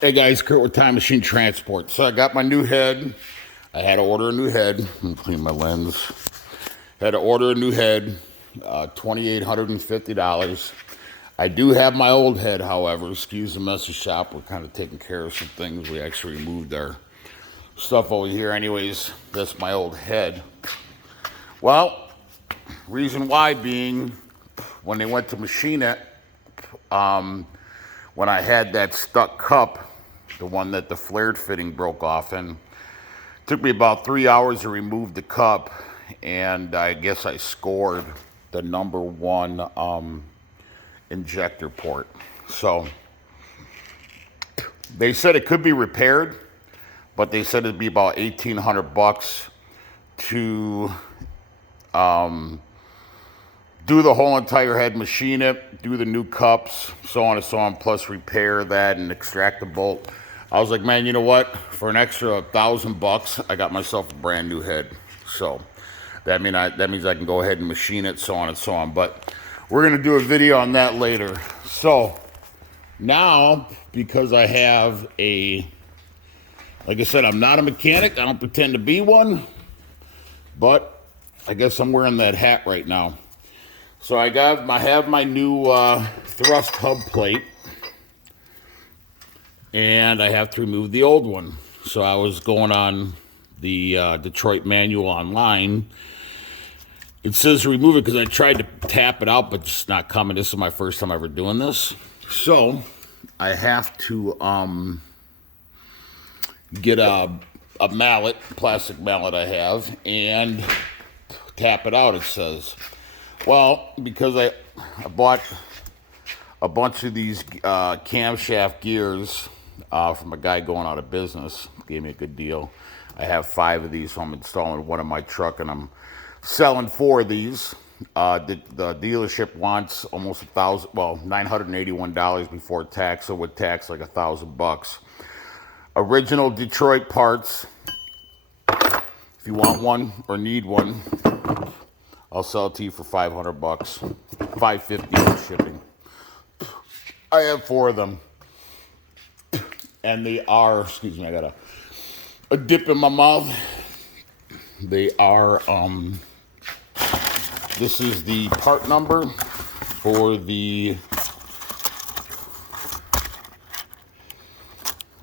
Hey guys, Kurt with Time Machine Transport. So I got my new head. I had to order a new head. Let me clean my lens. Had to order a new head, $2,850. I do have my old head, however. Excuse the messy shop. We're kind of taking care of some things. We actually removed our stuff over here. Anyways, that's my old head. Well, reason why being, when they went to machine it, when I had that stuck cup, the one that the flared fitting broke off in, took me about 3 hours to remove the cup, and I guess I scored the number one injector port. So they said it could be repaired, but they said it'd be about $1,800 to do the whole entire head, machine it, do the new cups, so on and so on, plus repair that and extract the bolt. I was like, man, you know what? For an extra $1,000, I got myself a brand new head. So that means I can go ahead and machine it, so on and so on. But we're gonna do a video on that later. So now, because I have like I said, I'm not a mechanic. I don't pretend to be one, but I guess I'm wearing that hat right now. So I have my new thrust hub plate, and I have to remove the old one. So I was going on the Detroit manual online. It says remove it because I tried to tap it out, but it's not coming. This is my first time ever doing this. So I have to get a mallet, plastic mallet I have, and tap it out, it says. Well, because I bought a bunch of these camshaft gears from a guy going out of business. Gave me a good deal. I have 5 of these, so I'm installing one in my truck, and I'm selling 4 of these. The dealership wants almost $981 before tax, so with tax like $1,000. Original Detroit parts. If you want one or need one, I'll sell it to you for $500, $550 for shipping. I have 4 of them, and they are. Excuse me, I got a dip in my mouth. They are. This is the part number for the.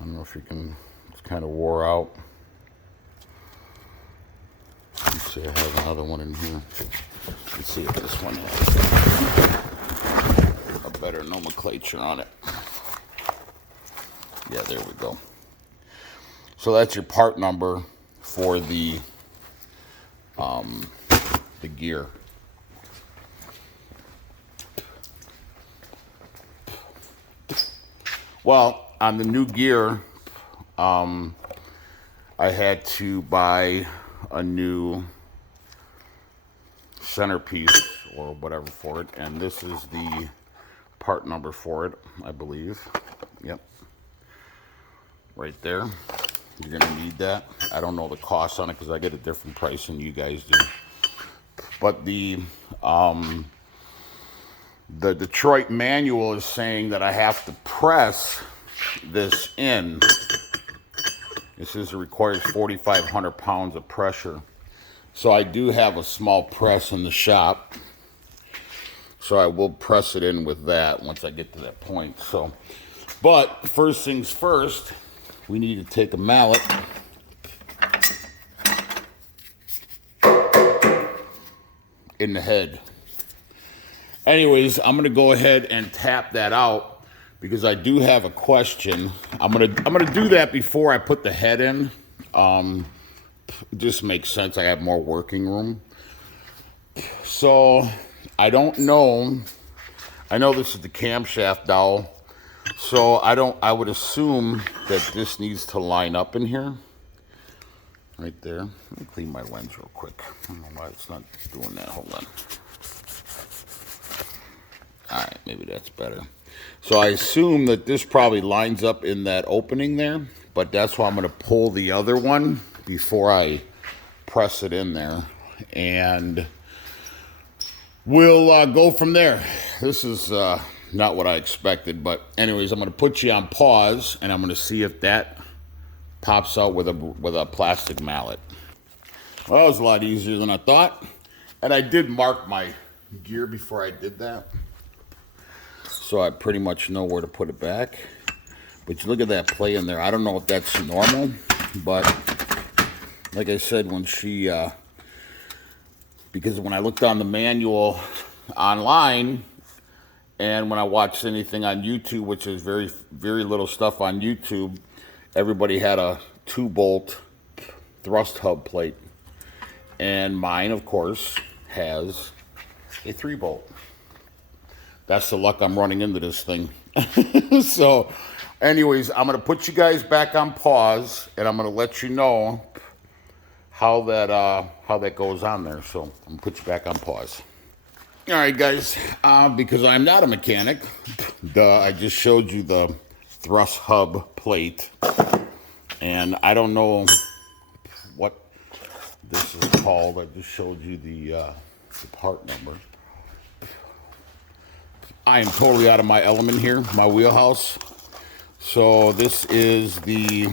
I don't know if you can. It's kind of wore out. Let's see, I have another one in here. Let's see if this one has a better nomenclature on it. Yeah, there we go. So that's your part number for the gear. Well, on the new gear, I had to buy a new centerpiece or whatever for it, and this is the part number for it, I believe. Yep, right there. You're gonna need that. I don't know the cost on it because I get a different price than you guys do. But the Detroit manual is saying that I have to press this in. It says it requires 4,500 pounds of pressure. So I do have a small press in the shop. So I will press it in with that once I get to that point. So, but first things first, we need to take a mallet in the head. Anyways, I'm gonna go ahead and tap that out because I do have a question. I'm gonna do that before I put the head in. It just makes sense. I have more working room. So I don't know. I know this is the camshaft dowel. So I would assume that this needs to line up in here. Right there. Let me clean my lens real quick. I don't know why it's not doing that. Hold on. Alright, maybe that's better. So I assume that this probably lines up in that opening there, but that's why I'm going to pull the other one before I press it in there, and we'll go from there. This is not what I expected. But anyways, I'm going to put you on pause, and I'm going to see if that pops out with a plastic mallet. Well, that was a lot easier than I thought. And I did mark my gear before I did that, so I pretty much know where to put it back. But you look at that play in there. I don't know if that's normal, but like I said, when she, because when I looked on the manual online, and when I watched anything on YouTube, which is very, very little stuff on YouTube, everybody had a 2-bolt thrust hub plate. And mine, of course, has a 3-bolt. That's the luck I'm running into this thing. So, anyways, I'm going to put you guys back on pause, and I'm going to let you know how that goes on there. So, I'm going to put you back on pause. All right, guys, because I'm not a mechanic, I just showed you the thrust hub plate, and I don't know what this is called. I just showed you the part number. I am totally out of my element here, my wheelhouse. So this is the,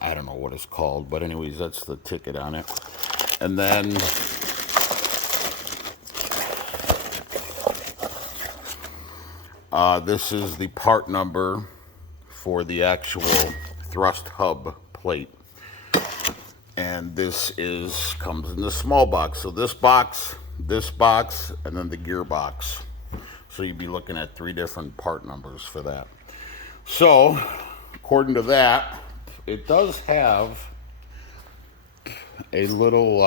I don't know what it's called, but anyways, that's the ticket on it. And then this is the part number for the actual thrust hub plate. And this comes in the small box. So this box, and then the gearbox. So you'd be looking at 3 different part numbers for that. So, according to that, it does have a little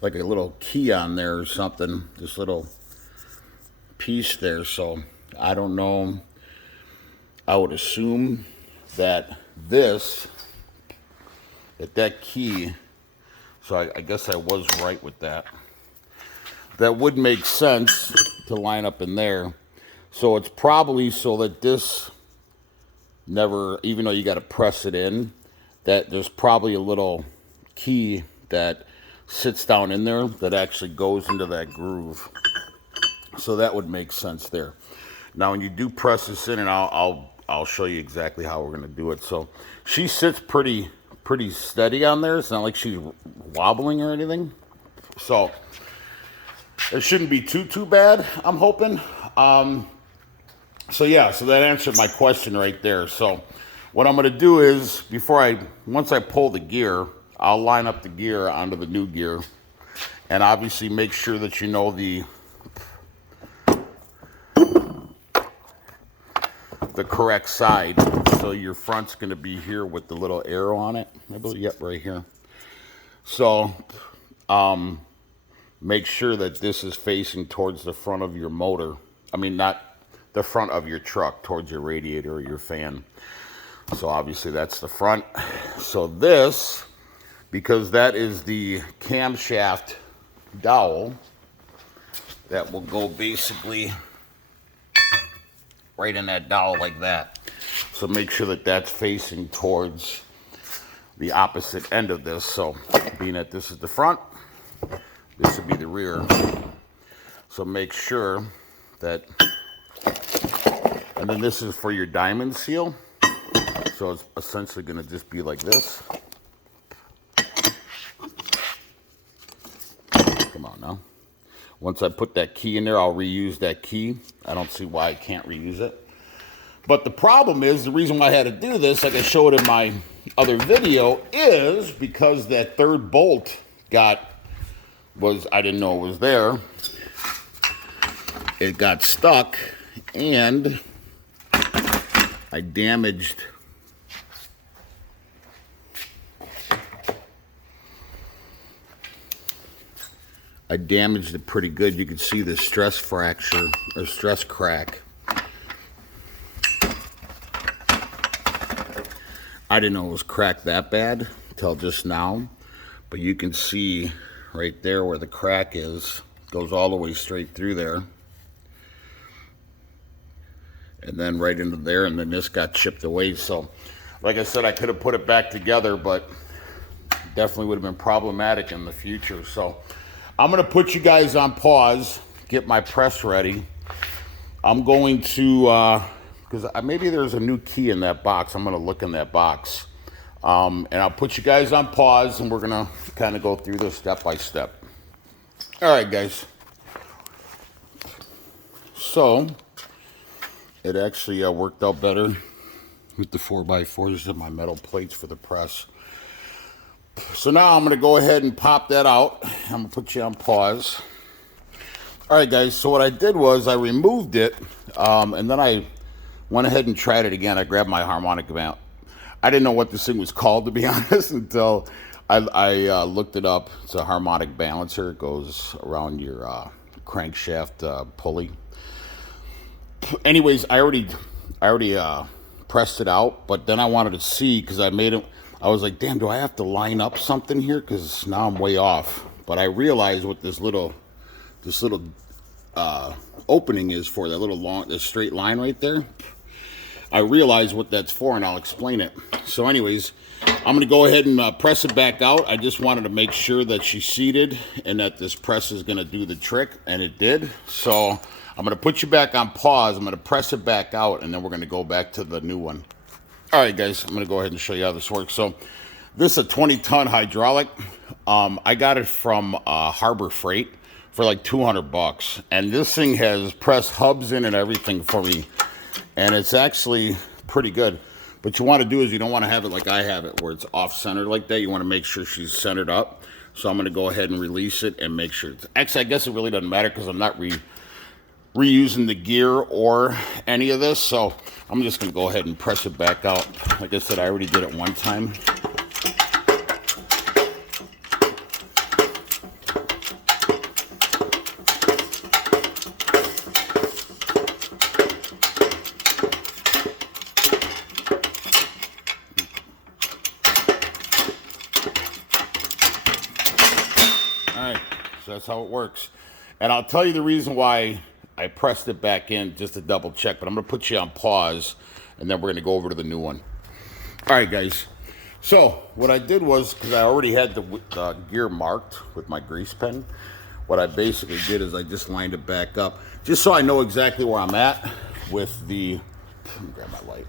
like a little key on there or something, this little piece there. So I don't know, I would assume that that key, so I guess I was right with that. That would make sense to line up in there. So it's probably so that this never, even though you got to press it in, that there's probably a little key that sits down in there that actually goes into that groove. So that would make sense there. Now when you do press this in, and I'll show you exactly how we're going to do it. So she sits pretty steady on there. It's not like she's wobbling or anything. So it shouldn't be too bad, I'm hoping. So yeah, so that answered my question right there. So what I'm going to do is, once I pull the gear, I'll line up the gear onto the new gear, and obviously make sure that you know the correct side. So your front's going to be here with the little arrow on it. I believe, yep, right here. So make sure that this is facing towards the front of your motor. I mean, not the front of your truck, towards your radiator or your fan. So obviously that's the front. So this, because that is the camshaft dowel, that will go basically right in that dowel like that. So make sure that that's facing towards the opposite end of this. So being that this is the front, this would be the rear. So make sure that, and then this is for your diamond seal. So it's essentially going to just be like this. Come on now. Once I put that key in there, I'll reuse that key. I don't see why I can't reuse it. But the problem is, the reason why I had to do this, like I showed in my other video, is because that 3rd bolt I didn't know it was there. It got stuck, and I damaged it pretty good. You can see the stress fracture or stress crack. I didn't know it was cracked that bad until just now, but you can see right there where the crack is, goes all the way straight through there, and then right into there, and then this got chipped away. So like I said, I could have put it back together, but definitely would have been problematic in the future. So I'm going to put you guys on pause, get my press ready. I'm going to, because maybe there's a new key in that box. I'm going to look in that box. And I'll put you guys on pause, and we're going to kind of go through this step by step. All right, guys. So it actually worked out better with the 4x4s and my metal plates for the press. So now I'm going to go ahead and pop that out. I'm going to put you on pause. All right, guys, so what I did was I removed it, and then I went ahead and tried it again. I grabbed my harmonic mount. I didn't know what this thing was called, to be honest, until I looked it up. It's a harmonic balancer. It goes around your crankshaft pulley. Anyways, I already pressed it out, but then I wanted to see, because I was like, damn, do I have to line up something here? Because now I'm way off. But I realized what this little opening is for, that this straight line right there. I realize what that's for, and I'll explain it. So anyways, I'm going to go ahead and press it back out. I just wanted to make sure that she's seated and that this press is going to do the trick, and it did. So I'm going to put you back on pause. I'm going to press it back out, and then we're going to go back to the new one. All right, guys, I'm going to go ahead and show you how this works. So this is a 20-ton hydraulic. I got it from Harbor Freight for like $200, and this thing has press hubs in and everything for me, and it's actually pretty good. But you want to do is you don't want to have it like I have it, where it's off-centered like that. You want to make sure she's centered up. So I'm going to go ahead and release it and make sure. Actually, I guess it really doesn't matter because I'm not reusing the gear or any of this. So I'm just going to go ahead and press it back out. Like I said, I already did it one time. So that's how it works. And I'll tell you the reason why I pressed it back in, just to double check, but I'm going to put you on pause, and then we're going to go over to the new one. All right, guys. So what I did was, because I already had the gear marked with my grease pen, what I basically did is I just lined it back up, just so I know exactly where I'm at with the, let me grab my light.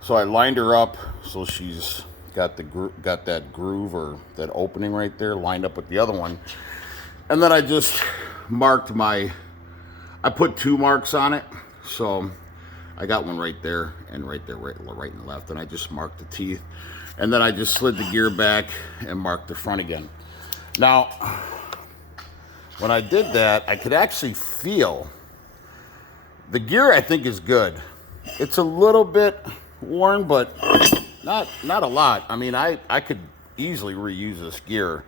So I lined her up so she's got that groove or that opening right there lined up with the other one. And then I just marked I put 2 marks on it. So I got one right there and right there, right and left. And I just marked the teeth. And then I just slid the gear back and marked the front again. Now, when I did that, I could actually feel the gear, I think, is good. It's a little bit worn, but not a lot. I mean, I could easily reuse this gear,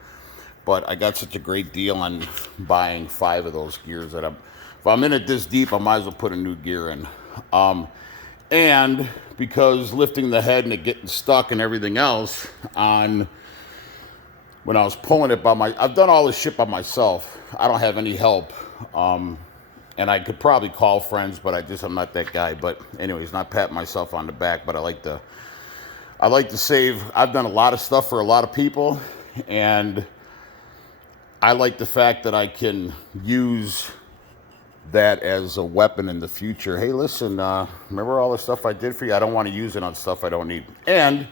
but I got such a great deal on buying 5 of those gears that if I'm in it this deep, I might as well put a new gear in. And because lifting the head and it getting stuck and everything else when I was pulling it I've done all this shit by myself. I don't have any help. And I could probably call friends, but I'm not that guy. But anyways, not patting myself on the back, but I like to save. I've done a lot of stuff for a lot of people, and I like the fact that I can use that as a weapon in the future. Hey, listen, remember all the stuff I did for you? I don't want to use it on stuff I don't need. And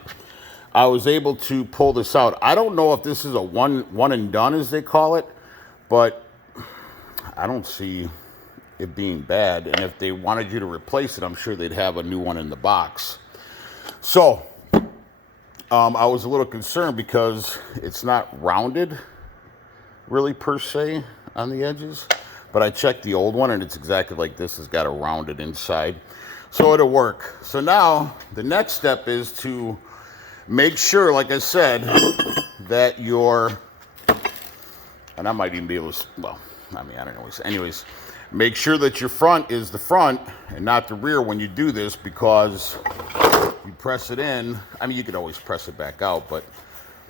I was able to pull this out. I don't know if this is a one and done, as they call it, but I don't see it being bad. And if they wanted you to replace it, I'm sure they'd have a new one in the box. So I was a little concerned because it's not rounded really per se on the edges, but I checked the old one and it's exactly like this. It's got a rounded inside, so it'll work. So now the next step is to make sure, like I said, that and I might even be able to, well, I mean, I don't know. Anyways, make sure that your front is the front and not the rear when you do this, because you press it in. I mean, you could always press it back out, but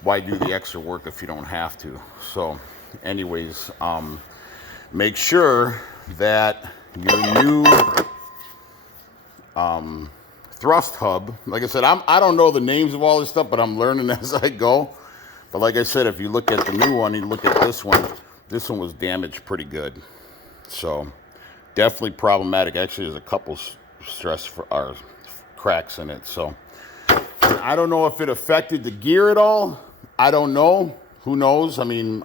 why do the extra work if you don't have to? So anyways, make sure that your new thrust hub. Like I said, I don't know the names of all this stuff, but I'm learning as I go. But like I said, if you look at the new one, you look at this one was damaged pretty good. So definitely problematic. Actually, there's a couple cracks in it. So I don't know if it affected the gear at all. I don't know. Who knows? I mean,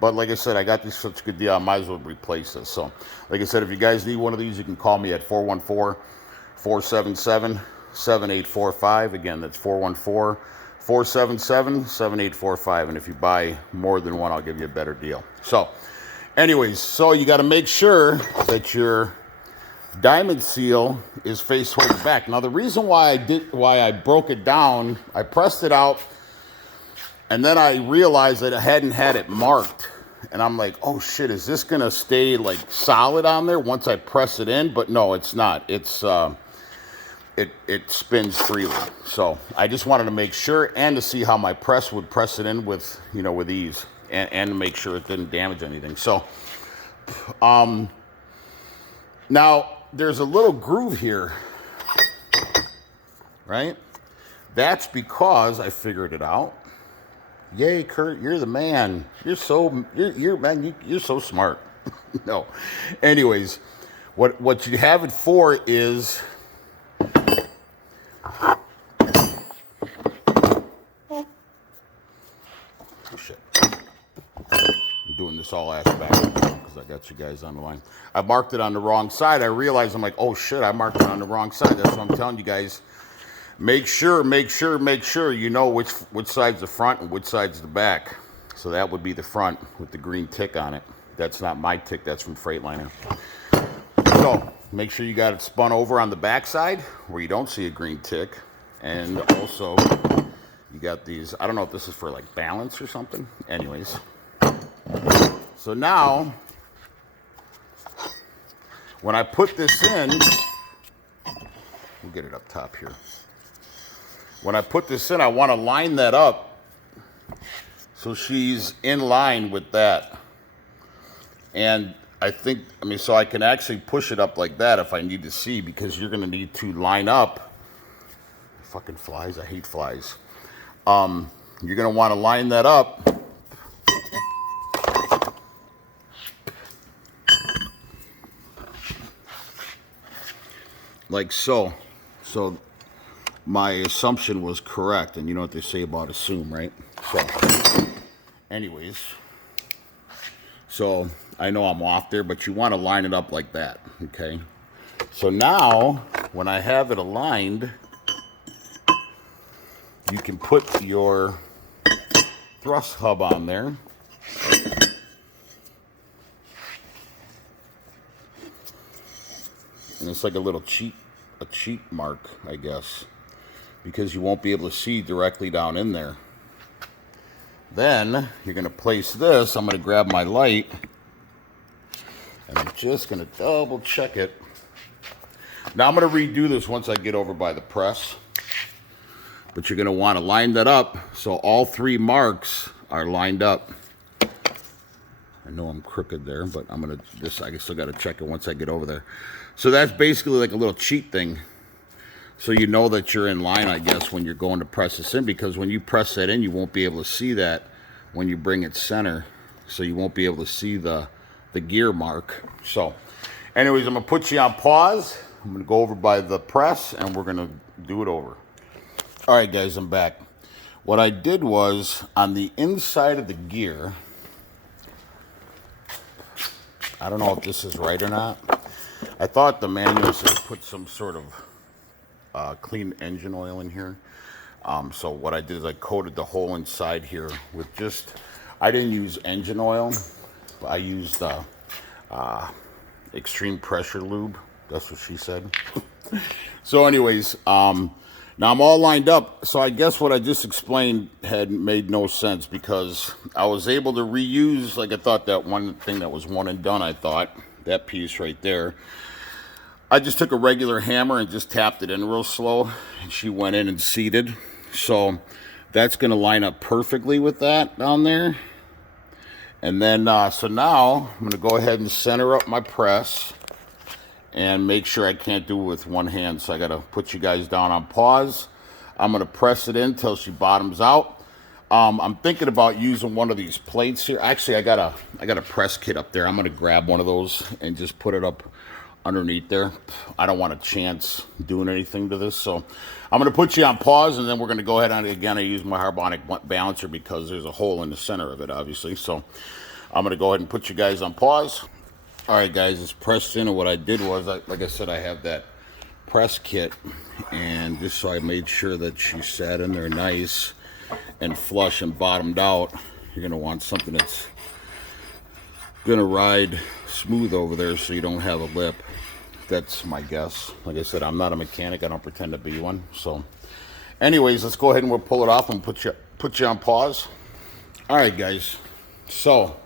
but like I said, I got this such a good deal, I might as well replace this. So like I said, if you guys need one of these, you can call me at 414-477-7845. Again, that's 414-477-7845. And if you buy more than one, I'll give you a better deal. So anyways, so you got to make sure that your diamond seal is face towards back. Now the reason why I broke it down, I pressed it out, and then I realized that I hadn't had it marked. And I'm like, oh shit, is this gonna stay like solid on there once I press it in? But no, it's not. It's it spins freely. So I just wanted to make sure, and to see how my press would press it in with, you know, with ease, and to make sure it didn't damage anything. So now there's a little groove here, right? That's because I figured it out. Yay, Kurt, you're the man. You're so smart. No. Anyways, what you have it for is shit. I'm doing this all ass backwards because I got you guys on the line. I marked it on the wrong side. I realized, I'm like, oh shit, I marked it on the wrong side. That's what I'm telling you guys. Make sure you know which side's the front and which side's the back. So that would be the front with the green tick on it. That's not my tick, that's from Freightliner. So make sure you got it spun over on the back side where you don't see a green tick. And also you got these, I don't know if this is for like balance or something. Anyways. So now when I put this in, we'll get it up top here. When I put this in, I want to line that up so she's in line with that. And I think, so I can actually push it up like that if I need to see, because you're going to need to line up. Fucking flies, I hate flies. You're going to want to line that up. Like so. So my assumption was correct, and you know what they say about assume, right? So anyways, so I know I'm off there, but you want to line it up like that, okay? So now when I have it aligned, you can put your thrust hub on there. And it's like a little cheat mark, I guess, because you won't be able to see directly down in there. Then you're going to place this. I'm going to grab my light, and I'm just going to double check it. Now I'm going to redo this once I get over by the press, but you're going to want to line that up so all three marks are lined up. I know I'm crooked there, but I still got to check it once I get over there. So that's basically like a little cheat thing. So you know that you're in line, I guess, when you're going to press this in, because when you press that in, you won't be able to see that when you bring it center. So you won't be able to see the gear mark. So anyways, I'm going to put you on pause. I'm going to go over by the press, and we're going to do it over. All right, guys, I'm back. What I did was, on the inside of the gear, I don't know if this is right or not. I thought the manual said put some sort of clean engine oil in here. So what I did is I coated the whole inside here with I didn't use engine oil, but I used extreme pressure lube. That's what she said. So anyways, now I'm all lined up. So I guess what I just explained had made no sense, because I was able to reuse, like I thought that one thing that was one and done, I thought, that piece right there. I just took a regular hammer and just tapped it in real slow, and she went in and seated. So that's going to line up perfectly with that down there. And then, so now I'm going to go ahead and center up my press. and make sure I can't do it with one hand, so I gotta put you guys down on pause. I'm gonna press it in till she bottoms out. I'm thinking about using one of these plates here. Actually, I got a press kit up there. I'm gonna grab one of those and just put it up underneath there. I don't want a chance doing anything to this, so I'm gonna put you on pause, and then we're gonna go ahead and again I use my harmonic balancer because there's a hole in the center of it, obviously. So I'm gonna go ahead and put you guys on pause. All right, guys, it's pressed in, and what I did was, like I said, I have that press kit, and just so I made sure that she sat in there nice and flush and bottomed out. You're gonna want something that's gonna ride smooth over there so you don't have a lip. That's my guess. Like I said, I'm not a mechanic. I don't pretend to be one. So anyways, let's go ahead and we'll pull it off and put you on pause. All right, guys, so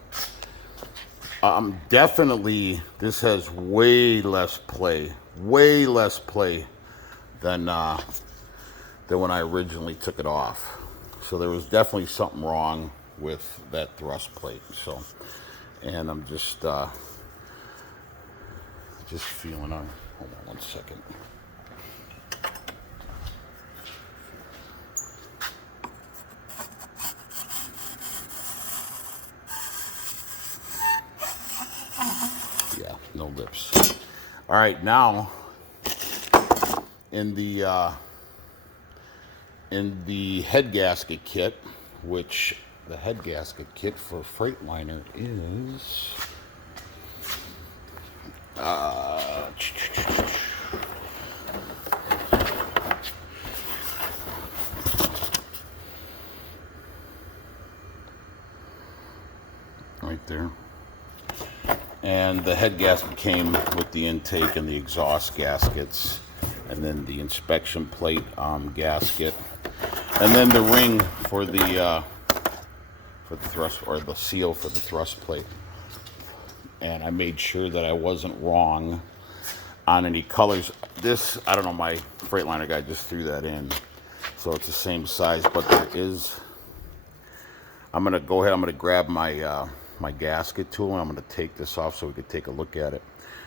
definitely this has way less play than when I originally took it off. So there was definitely something wrong with that thrust plate. So, and I'm just feeling on. Hold on one second. Yeah, no lips. All right, now in the head gasket kit, which the head gasket kit for Freightliner is right there. And the head gasket came with the intake and the exhaust gaskets, and then the inspection plate gasket, and then the ring for the thrust, or the seal for the thrust plate. And I made sure that I wasn't wrong on any colors. This, I don't know, my Freightliner guy just threw that in, so it's the same size, but there is, I'm gonna go ahead, I'm gonna grab my my gasket tool, and I'm gonna take this off so we could take a look at it.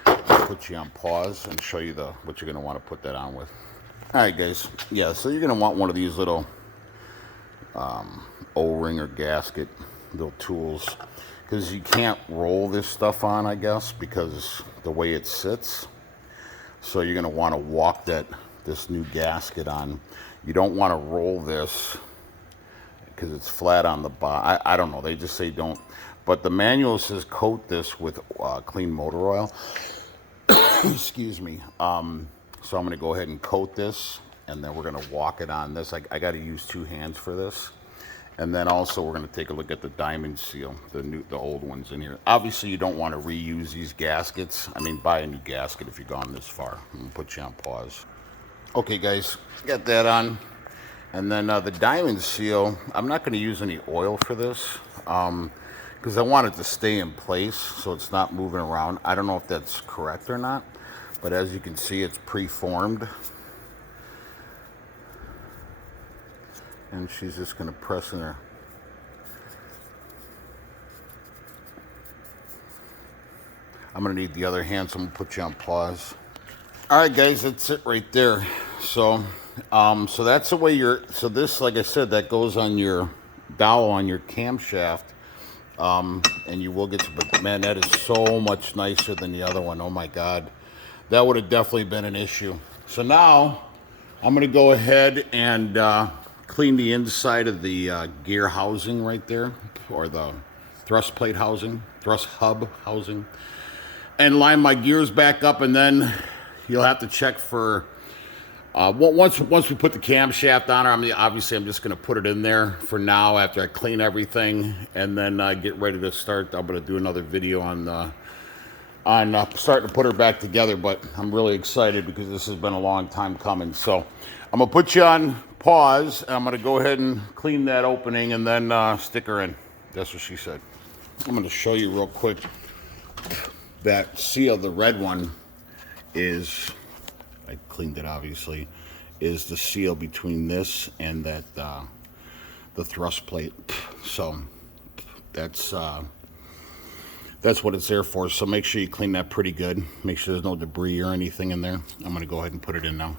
I'll put you on pause and show you what you're gonna want to put that on with. All right, guys, yeah, so you're gonna want one of these little O-ring or gasket little tools, because you can't roll this stuff on, I guess, because the way it sits. So you're gonna want to walk this new gasket on. You don't want to roll this because it's flat on the bottom. I don't know, they just say don't, but the manual says coat this with clean motor oil. Excuse me. So I'm gonna go ahead and coat this, and then we're gonna walk it on this. I got to use two hands for this. And then also we're going to take a look at the diamond seal, the old ones in here. Obviously you don't want to reuse these gaskets. I mean, buy a new gasket if you've gone this far. I'm going to put you on pause. Okay, guys, got that on. And then the diamond seal, I'm not going to use any oil for this because I want it to stay in place so it's not moving around. I don't know if that's correct or not, but as you can see, it's preformed. And she's just going to press in her. I'm going to need the other hand, so I'm going to put you on pause. All right, guys, that's it right there. So that's the way so this, like I said, that goes on your dowel on your camshaft. And you will get, but man, that is so much nicer than the other one. Oh my God. That would have definitely been an issue. So now I'm going to go ahead and clean the inside of the gear housing right there, or the thrust plate housing, thrust hub housing, and line my gears back up. And then you'll have to check for once we put the camshaft on her. Obviously I'm just going to put it in there for now after I clean everything, and then get ready to start. I'm going to do another video on starting to put her back together, but I'm really excited because this has been a long time coming. So I'm going to put you on pause, and I'm going to go ahead and clean that opening and then stick her in. That's what she said. I'm going to show you real quick. That seal, the red one, is, I cleaned it obviously, is the seal between this and that the thrust plate. So that's That's what it's there for. So make sure you clean that pretty good. Make sure there's no debris or anything in there. I'm going to go ahead and put it in now.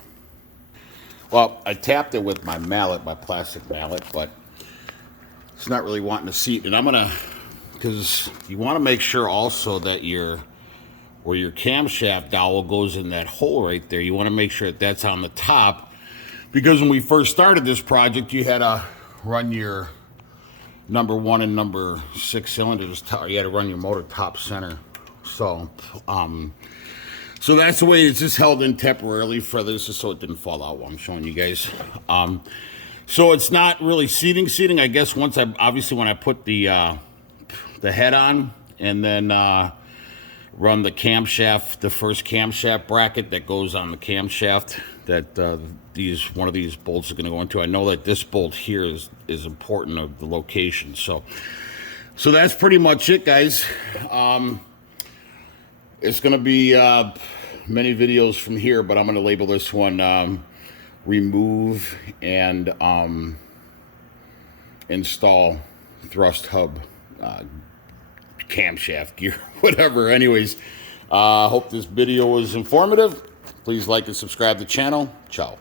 Well, I tapped it with my mallet, my plastic mallet, but it's not really wanting to seat. And I'm going to, because you want to make sure also that where your camshaft dowel goes in that hole right there, you want to make sure that that's on the top. Because when we first started this project, you had to run your number 1 and number 6 cylinders. You had to run your motor top center. So that's the way it's just held in temporarily for this, just so it didn't fall out while I'm showing you guys. So it's not really seating. I guess once obviously when I put the head on and then run the camshaft, the first camshaft bracket that goes on the camshaft that one of these bolts is going to go into. I know that this bolt here is important of the location. So that's pretty much it, guys. It's going to be many videos from here, but I'm going to label this one remove and install thrust hub camshaft gear, whatever. Anyways, hope this video was informative. Please like and subscribe to the channel. Ciao.